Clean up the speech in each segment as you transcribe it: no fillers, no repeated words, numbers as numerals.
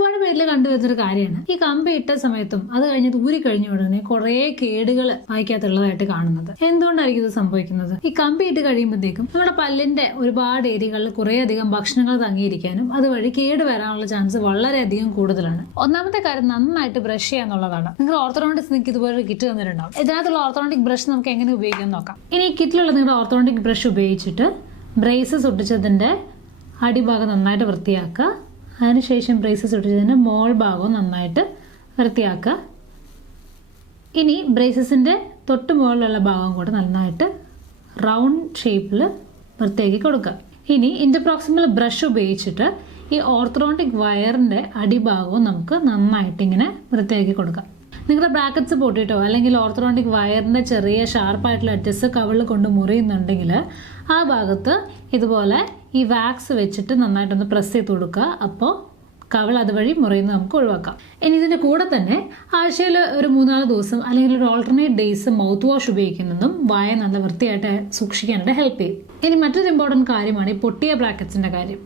ഒരുപാട് പേരിൽ കണ്ടുവരുന്നൊരു കാര്യമാണ്. ഈ കമ്പി ഇട്ട സമയത്തും അത് കഴിഞ്ഞ് ഊരി കഴിഞ്ഞ ഉടനെ കുറെ കേടുകൾ വായിക്കാത്തുള്ളതായിട്ട് കാണുന്നത്. എന്തുകൊണ്ടായിരിക്കും ഇത് സംഭവിക്കുന്നത്? ഈ കമ്പി ഇട്ട് കഴിയുമ്പോഴത്തേക്കും നമ്മുടെ പല്ലിന്റെ ഒരുപാട് ഏരിയകളിൽ കുറെ അധികം ഭക്ഷണങ്ങൾ തങ്ങിയിരിക്കാനും അതുവഴി കേട് വരാനുള്ള ചാൻസ് വളരെയധികം കൂടുതലാണ്. ഒന്നാമത്തെ കാര്യം നന്നായിട്ട് ബ്രഷ് ചെയ്യാന്നുള്ളതാണ്. നിങ്ങൾ ഓർത്തോഡോണ്ടിക്സ് നിങ്ങൾക്ക് ഇതുപോലെ കിറ്റ് തന്നിട്ടുണ്ടാവും. ഇതിനകത്തുള്ള ഓർത്തോഡോണ്ടിക് ബ്രഷ് നമുക്ക് എങ്ങനെ ഉപയോഗിക്കാൻ നോക്കാം. ഇനി ഈ കിറ്റിലുള്ള നിങ്ങളുടെ ഓർത്തോഡോണ്ടിക് ബ്രഷ് ഉപയോഗിച്ചിട്ട് ബ്രേസസ് ഒട്ടിച്ചതിന്റെ അടിഭാഗം നന്നായിട്ട് വൃത്തിയാക്കുക. അതിനുശേഷം ബ്രേസസ് ഒട്ടിച്ചതിന്റെ മോൾ ഭാഗവും നന്നായിട്ട് വൃത്തിയാക്കുക. ഇനി ബ്രേസസിന്റെ തൊട്ട് മുകളിലുള്ള ഭാഗം കൂടെ നന്നായിട്ട് റൗണ്ട് ഷേപ്പിൽ വൃത്തിയാക്കി കൊടുക്കുക. ഇനി ഇന്റർപ്രോക്സിമൽ ബ്രഷ് ഉപയോഗിച്ചിട്ട് ഈ ഓർത്തോഡോണ്ടിക് വയറിന്റെ അടിഭാഗവും നമുക്ക് നന്നായിട്ട് ഇങ്ങനെ വൃത്തിയാക്കി കൊടുക്കാം. നിങ്ങളുടെ ബ്രാക്കറ്റ്സ് പൊട്ടിയിട്ടോ അല്ലെങ്കിൽ ഓർത്തോഡോണ്ടിക് വയറിന്റെ ചെറിയ ഷാർപ്പായിട്ടുള്ള അറ്റസ് കവിളിൽ കൊണ്ട് മുറിയുന്നുണ്ടെങ്കിൽ ആ ഭാഗത്ത് ഇതുപോലെ ഈ വാക്സ് വെച്ചിട്ട് നന്നായിട്ടൊന്ന് പ്രസ് ചെയ്ത് കൊടുക്കുക. അപ്പോൾ കവിൾ അതുവഴി മുറിയുന്നത് നമുക്ക് ഒഴിവാക്കാം. ഇനി ഇതിൻ്റെ കൂടെ തന്നെ ആഴ്ചയിൽ ഒരു 3-4 ദിവസം അല്ലെങ്കിൽ ഒരു ഓൾട്ടർനേറ്റ് ഡേയ്സ് മൗത്ത് വാഷ് ഉപയോഗിക്കുന്നതും വായ നല്ല വൃത്തിയായിട്ട് സൂക്ഷിക്കാനായിട്ട് ഹെൽപ്പ് ചെയ്യും. ഇനി മറ്റൊരു ഇമ്പോർട്ടൻറ്റ് കാര്യമാണ് ഈ പൊട്ടിയ ബ്രാക്കറ്റ്സിൻ്റെ കാര്യം.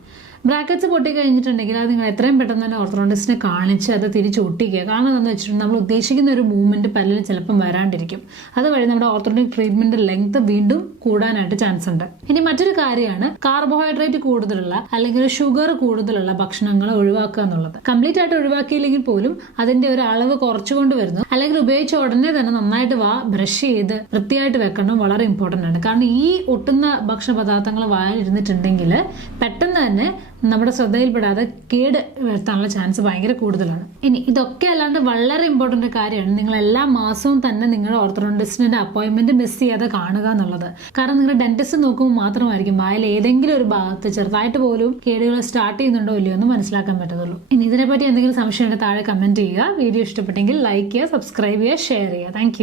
ബ്രാക്കറ്റ്സ് പൊട്ടി കഴിഞ്ഞിട്ടുണ്ടെങ്കിൽ അത് നിങ്ങൾ എത്രയും പെട്ടെന്ന് തന്നെ ഓർത്തോഡോണ്ടിസ്റ്റിനെ കാണിച്ച് അത് തിരിച്ച് ഒട്ടിക്കുക. കാരണം എന്താണെന്ന് വെച്ചിട്ടുണ്ടെങ്കിൽ നമ്മൾ ഉദ്ദേശിക്കുന്ന ഒരു മൂവ്മെൻറ്റ് പല്ലിൽ ചിലപ്പം വരാണ്ടിരിക്കും. അതുവഴി നമ്മുടെ ഓർത്തോഡോണ്ടിക് ട്രീറ്റ്മെൻറ്റ് ലെങ്ത് വീണ്ടും കൂടാനായിട്ട് ചാൻസ് ഉണ്ട്. ഇനി മറ്റൊരു കാര്യമാണ് കാർബോഹൈഡ്രേറ്റ് കൂടുതലുള്ള അല്ലെങ്കിൽ ഷുഗർ കൂടുതലുള്ള ഭക്ഷണങ്ങൾ ഒഴിവാക്കുക എന്നുള്ളത്. കംപ്ലീറ്റ് ആയിട്ട് ഒഴിവാക്കിയില്ലെങ്കിൽ പോലും അതിന്റെ ഒരു അളവ് കുറച്ചുകൊണ്ട് വരുന്നു അല്ലെങ്കിൽ ഉപയോഗിച്ച ഉടനെ തന്നെ നന്നായിട്ട് ബ്രഷ് ചെയ്ത് വൃത്തിയായിട്ട് വെക്കണം വളരെ ഇമ്പോർട്ടൻ്റ് ആണ്. കാരണം ഈ ഒട്ടുന്ന ഭക്ഷണ പദാർത്ഥങ്ങൾ വായിലിരുന്നിട്ടുണ്ടെങ്കിൽ പെട്ടെന്ന് തന്നെ നമ്മുടെ ശ്രദ്ധയിൽപ്പെടാതെ കേട് വരുത്താനുള്ള ചാൻസ് ഭയങ്കര കൂടുതലാണ്. ഇനി ഇതൊക്കെ അല്ലാണ്ട് വളരെ ഇമ്പോർട്ടൻ്റ് കാര്യമാണ് നിങ്ങൾ എല്ലാ മാസവും തന്നെ നിങ്ങളുടെ ഓർത്തോഡോണ്ടിസ്റ്റിന്റെ അപ്പോയിന്റ്മെന്റ് മിസ് ചെയ്യാതെ കാണുക എന്നുള്ളത്. കാരണം നിങ്ങളുടെ ഡെന്റിസ്റ്റ് നോക്കുമ്പോൾ മാത്രമായിരിക്കും വായിൽ ഏതെങ്കിലും ഒരു ഭാഗത്ത് ചെറുതായിട്ട് പോലും കേടുകൾ സ്റ്റാർട്ട് ചെയ്യുന്നുണ്ടോ ഇല്ലയോ എന്ന് മനസ്സിലാക്കാൻ പറ്റത്തുള്ളൂ. ഇനി ഇതിനെപ്പറ്റി എന്തെങ്കിലും സംശയം ഉണ്ടെങ്കിൽ താഴെ കമന്റ് ചെയ്യുക. വീഡിയോ ഇഷ്ടപ്പെട്ടെങ്കിൽ ലൈക്ക് ചെയ്യുക, സബ്സ്ക്രൈബ് ചെയ്യുക, ഷെയർ ചെയ്യുക. താങ്ക്